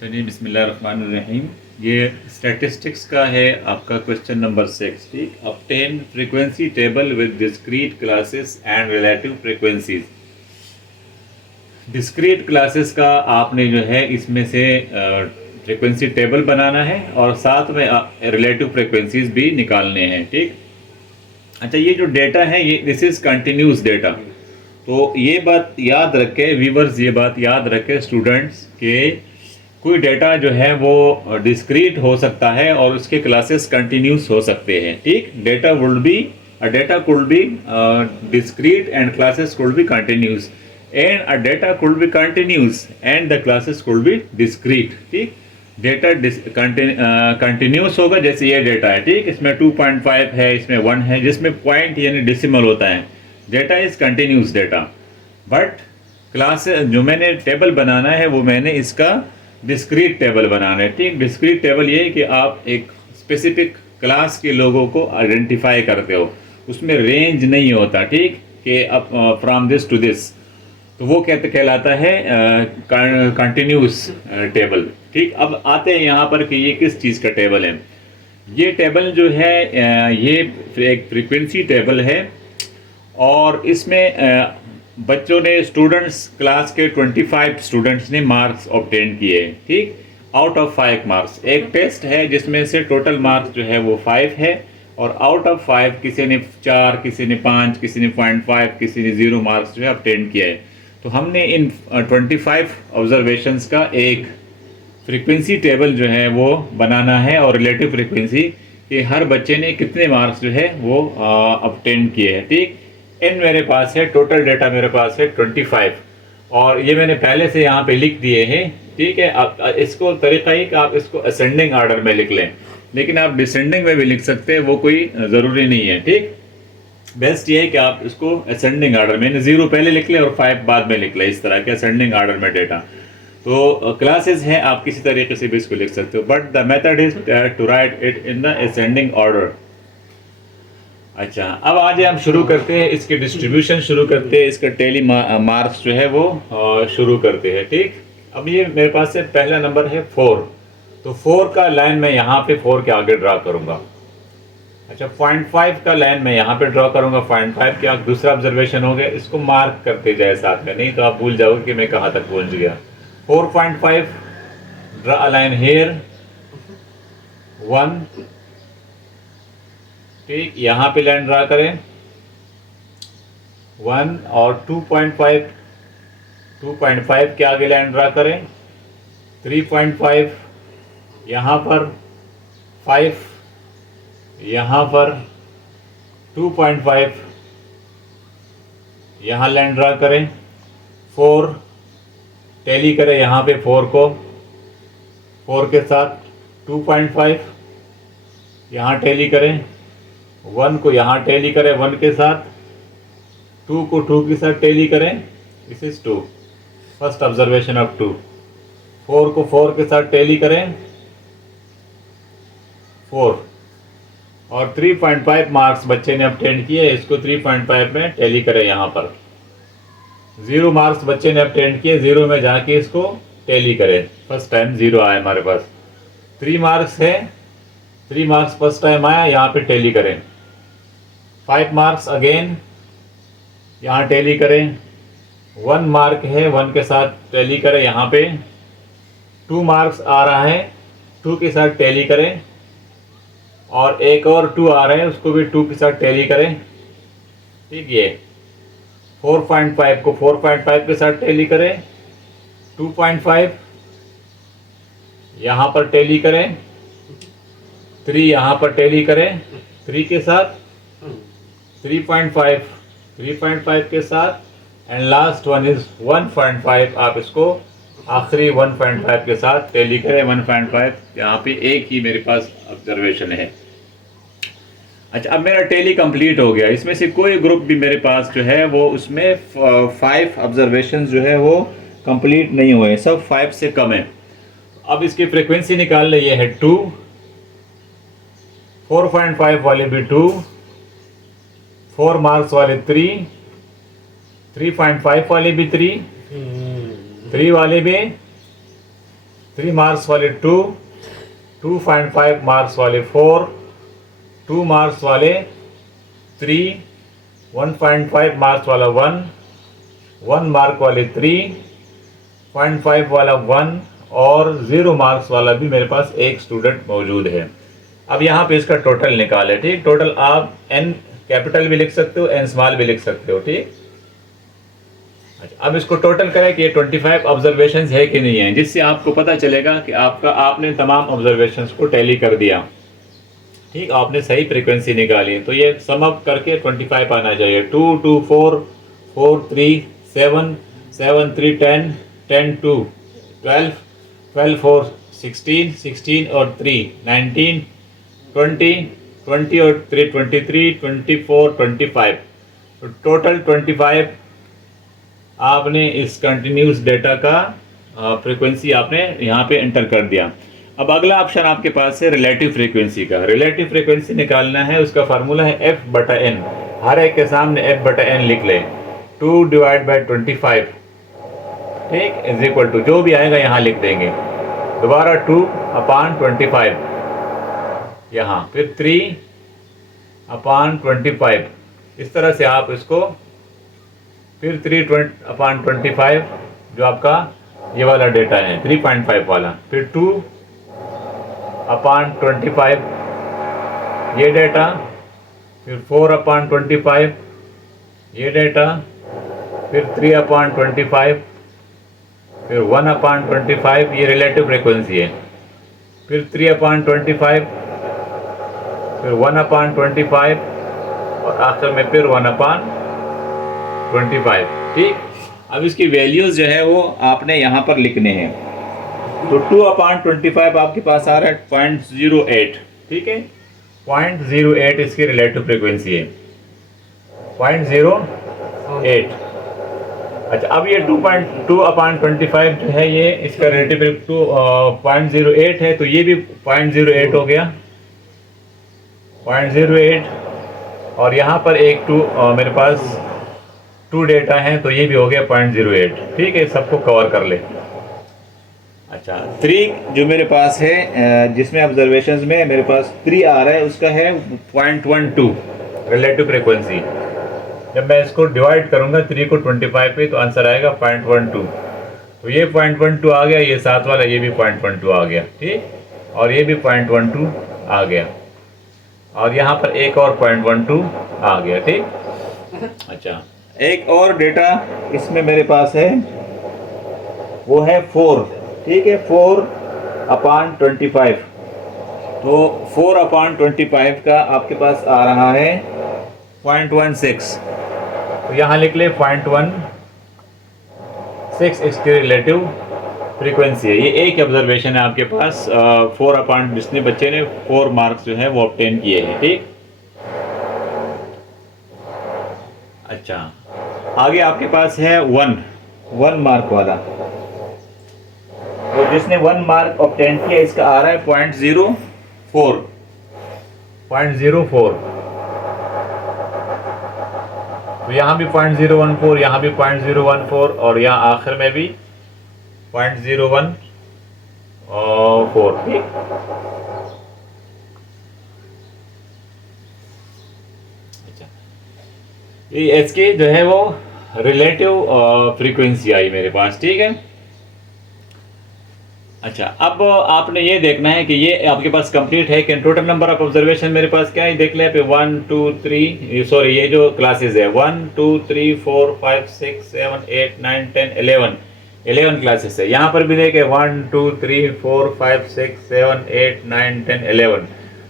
चलिए बिस्मिल्लाहिर्रहमानिर्रहीम। ये स्टैटिस्टिक्स का है आपका क्वेश्चन नंबर 6। ठीक, obtain frequency table with discrete classes and relative frequencies। Discrete classes का आपने जो है इसमें से फ्रीक्वेंसी टेबल बनाना है और साथ में रिलेटिव फ्रीक्वेंसीज भी निकालने हैं। ठीक, अच्छा, ये जो डेटा है ये दिस इज कंटिन्यूस डेटा। तो ये बात याद रखें व्यूवर्स, ये बात याद रखें स्टूडेंट्स के कोई डेटा जो है वो डिस्क्रीट हो सकता है और उसके क्लासेस कंटिन्यूस हो सकते हैं। ठीक, data could be discrete and classes could be continuous and a data could be continuous and the classes could be discrete. ठीक, डेटा कंटिन्यूस होगा, जैसे ये डेटा है। ठीक, इसमें 2.5 है, इसमें 1 है, जिसमें पॉइंट यानी डेसिमल होता है। Data is continuous data, but class जो मैंने टेबल बनाना है वो मैंने इसका डिस्क्रीट टेबल बनाना है। ठीक, डिस्क्रीट टेबल ये है कि आप एक स्पेसिफिक क्लास के लोगों को आइडेंटिफाई करते हो, उसमें रेंज नहीं होता। ठीक, कि अब फ्रॉम दिस टू दिस, तो वो कहलाता है कंटिन्यूस टेबल। ठीक, अब आते हैं यहाँ पर कि ये किस चीज़ का टेबल है। ये टेबल जो है ये एक फ्रीक्वेंसी टेबल है और इसमें बच्चों ने स्टूडेंट्स क्लास के 25 स्टूडेंट्स ने मार्क्स ऑब्टेन किए। ठीक, आउट ऑफ 5 मार्क्स। एक टेस्ट है जिसमें से टोटल मार्क्स जो है वो 5 है और आउट ऑफ 5 किसी ने 4, किसी ने 5, किसी ने 0.5, किसी ने 0 मार्क्स जो है ऑब्टेन किया है। तो हमने इन 25 ऑब्जर्वेशंस का एक फ्रीक्वेंसी टेबल जो है वो बनाना है और रिलेटिव फ्रीक्वेंसी कि हर बच्चे ने कितने मार्क्स जो है वो ऑब्टेन किए हैं। ठीक, इन मेरे पास है, टोटल डेटा मेरे पास है 25 और ये मैंने पहले से यहाँ पे लिख दिए हैं। ठीक है, आप इसको तरीका ही कि आप इसको असेंडिंग ऑर्डर में लिख लें, लेकिन आप डिसेंडिंग में भी लिख सकते हैं, वो कोई ज़रूरी नहीं है। ठीक, बेस्ट ये है कि आप इसको असेंडिंग ऑर्डर में 0 पहले लिख लें और 5 बाद में लिख लें, इस तरह के असेंडिंग ऑर्डर में डेटा। तो क्लासेस हैं, आप किसी तरीके से भी इसको लिख सकते हो, but the method is to write it in the ascending order. अच्छा, अब आज हम शुरू करते हैं, इसकी डिस्ट्रीब्यूशन शुरू करते हैं, इसका टेली मार्क्स जो है वो शुरू करते हैं। ठीक, अब ये मेरे पास से पहला नंबर है 4, तो 4 का लाइन मैं यहाँ पे 4 के आगे ड्रा करूँगा। अच्छा, 0.5 का लाइन मैं यहाँ पे ड्रॉ करूँगा। 0.5 के दूसरा ऑब्जर्वेशन हो गया, इसको मार्क करते जाए साथ में, नहीं तो आप भूल जाओगे कि मैं कहाँ तक पहुँच गया। 4.5 ड्रा अ लाइन हेयर 1। ठीक, यहाँ पे लाइन ड्रा करें 1 और 2.5 के आगे लाइन ड्रा करें 3.5, यहाँ पर 5, यहाँ पर 2.5, यहाँ लाइन ड्रा करें 4, टैली करें यहाँ पे 4 को 4 के साथ 2.5, यहाँ टैली करें 1 को, यहाँ टैली करें 1 के साथ 2 को 2 के साथ टैली करें, this is 2, first observation of 2। 4 को 4 के साथ टैली करें 4 और 3.5 मार्क्स बच्चे ने ऑब्टेन किए, इसको 3.5 में टैली करें। यहाँ पर 0 मार्क्स बच्चे ने ऑब्टेन किए, 0 में जाके इसको टैली करें, फर्स्ट टाइम 0 आया हमारे पास। 3 मार्क्स है, 3 मार्क्स फर्स्ट टाइम आया, यहाँ पे टैली करें। 5 मार्क्स अगेन, यहाँ टैली करें। 1 मार्क है, 1 के साथ टैली करें यहाँ पे। 2 मार्क्स आ रहा है, 2 के साथ टैली करें और एक और 2 आ रहे हैं, उसको भी 2 के साथ टैली करें। ठीक, ये 4.5 को 4.5 के साथ टैली करें। 2.5 यहाँ पर टैली करें, 3 यहाँ पर टैली करें 3 के साथ, 3.5 के साथ, एंड लास्ट वन इज 1.5। आप इसको आखिरी 1.5 के साथ टैली करें। 1.5 यहाँ पे एक ही मेरे पास ऑब्जर्वेशन है। अच्छा, अब मेरा टैली कंप्लीट हो गया, इसमें से कोई ग्रुप भी मेरे पास जो है वो उसमें 5 ऑब्जर्वेशन जो है वो कंप्लीट नहीं हुए, सब 5 से कम है। अब इसकी फ्रीक्वेंसी निकाल ले, ये है 2, 4.5 वाले भी 2, 4 मार्क्स वाले 3, 3.5 वाले भी 3, 3 वाले भी 3 मार्क्स वाले 2, 2.5 मार्क्स वाले 4, 2 मार्क्स वाले 3, 1.5 मार्क्स वाला 1, 1 मार्क वाले 3, 0.5 वाला 1 और 0 मार्क्स वाला भी मेरे पास एक स्टूडेंट मौजूद है। अब यहाँ पे इसका टोटल निकाले, ठीक। टोटल आप n कैपिटल भी लिख सकते हो, n स्मॉल भी लिख सकते हो, ठीक। अच्छा, अब इसको टोटल करें कि ये 25 ऑब्जर्वेशन है कि नहीं है, जिससे आपको पता चलेगा कि आपने तमाम ऑब्जर्वेशन को टैली कर दिया, ठीक। आपने सही फ्रीक्वेंसी निकाली। तो ये सम अप करके 25 आना चाहिए। 2 2 4 4 3 7 7 3 10 10 2 12 12 4 16 16 और 3 19 20 20 और 3 23 24 25। तो टोटल 25 आपने इस कंटिन्यूस डेटा का फ्रीक्वेंसी आपने यहाँ पे एंटर कर दिया। अब अगला ऑप्शन आपके पास है रिलेटिव फ्रीक्वेंसी का। रिलेटिव फ्रीक्वेंसी निकालना है, उसका फार्मूला है F/N। हर एक के सामने F/N लिख ले। 2 डिवाइड बाई 25, ठीक, इज इक्वल टू जो भी आएगा यहाँ लिख देंगे। दोबारा 2/25 यहाँ, फिर 3/25। इस तरह से आप इसको, फिर 3/25 जो आपका ये वाला डेटा है 3.5 वाला, फिर 2/25 ये डेटा, फिर 4/25 ये डेटा, फिर 3/25, फिर 1/25 ये रिलेटिव फ्रीक्वेंसी है, फिर 3/25, फिर 1/25 और आखिर में फिर 1/25, ठीक। अब इसकी वैल्यूज जो है वो आपने यहाँ पर लिखने हैं। तो 2/25 आपके पास आ रहा है 0.08, ठीक है। 0.08 इसकी रिलेटिव फ्रीक्वेंसी है, 0.08। अच्छा, अब ये 2/25 जो है ये इसका रिलेटिव 0.08 है, तो ये भी 0.08 हो गया, 0.08। और यहाँ पर एक मेरे पास 2 डेटा है, तो ये भी हो गया 0.08, ठीक है। सबको कवर कर ले। अच्छा, 3 जो मेरे पास है, जिसमें ऑब्जर्वेशंस में मेरे पास 3 आ रहा है, उसका है 0.12 रिलेटिव फ्रीक्वेंसी। जब मैं इसको डिवाइड करूंगा 3 को 25 पे, तो आंसर आएगा 0.12। तो ये 0.12 आ गया, ये साथ वाला ये भी 0.12 आ गया, ठीक। और ये भी 0.12 आ गया, और यहाँ पर एक और 0.12 आ गया, ठीक। अच्छा, एक और डेटा इसमें मेरे पास है, वो है 4, ठीक है, 4/25। तो 4/25 का आपके पास आ रहा है 0.16। तो यहाँ लिख ले 0.16 इसकी रिलेटिव फ्रीक्वेंसी है। ये एक ऑब्जर्वेशन है आपके पास, 4 जिसने बच्चे ने 4 मार्क्स जो है वो ऑब्टेन किए हैं, ठीक। अच्छा, आगे आपके पास है 1 मार्क वाला। तो जिसने 1 मार्क ऑब्टेन किया, इसका आ रहा है 0.04। तो यहाँ भी 0.014, यहाँ भी 0.014 और यहाँ आखिर में भी 0.014, ठीक। अच्छा, ये इसकी जो है वो रिलेटिव फ्रीक्वेंसी आई मेरे पास, ठीक है। अच्छा, अब आपने ये देखना है कि ये आपके पास कंप्लीट है कि टोटल नंबर ऑफ ऑब्जर्वेशन मेरे पास क्या है, देख ले पे 1 2 3, सॉरी ये जो क्लासेस है 1 2 3 4 5 6 7 8 9 10 11 क्लासेस है। यहाँ पर भी देखे 1 2 3 4 5 6 7 8 9 10 11।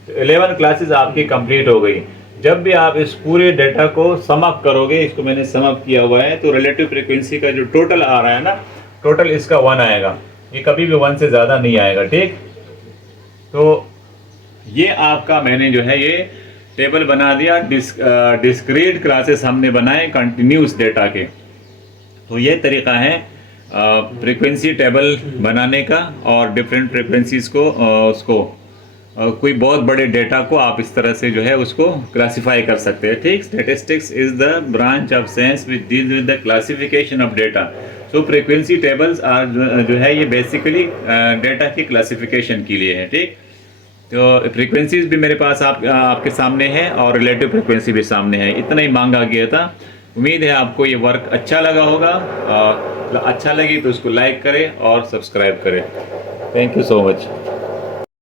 तो 11 क्लासेस आपकी कंप्लीट हो गई। जब भी आप इस पूरे डेटा को सम अप करोगे, इसको मैंने सम अप किया हुआ है, तो रिलेटिव फ्रीक्वेंसी का जो टोटल आ रहा है ना, टोटल इसका 1 आएगा। ये कभी भी 1 से ज़्यादा नहीं आएगा, ठीक। तो ये आपका मैंने जो है ये टेबल बना दिया। डिस्क्रीट क्लासेस हमने बनाए कंटिन्यूस डेटा के। तो ये तरीका है फ्रीक्वेंसी टेबल बनाने का, और डिफरेंट फ्रीक्वेंसीज को उसको कोई बहुत बड़े डेटा को आप इस तरह से जो है उसको क्लासिफाई कर सकते हैं, ठीक। Statistics is the branch of science which deals with the classification of data. So frequency tables are जो है ये बेसिकली डेटा की क्लासिफिकेशन के लिए है, ठीक। तो फ्रीक्वेंसीज भी मेरे पास आपके सामने है और रिलेटिव फ्रीक्वेंसी भी सामने है। इतना ही मांगा गया था। उम्मीद है आपको ये वर्क अच्छा लगा होगा, और अच्छा लगे तो उसको लाइक करें और सब्सक्राइब करें। Thank you so much.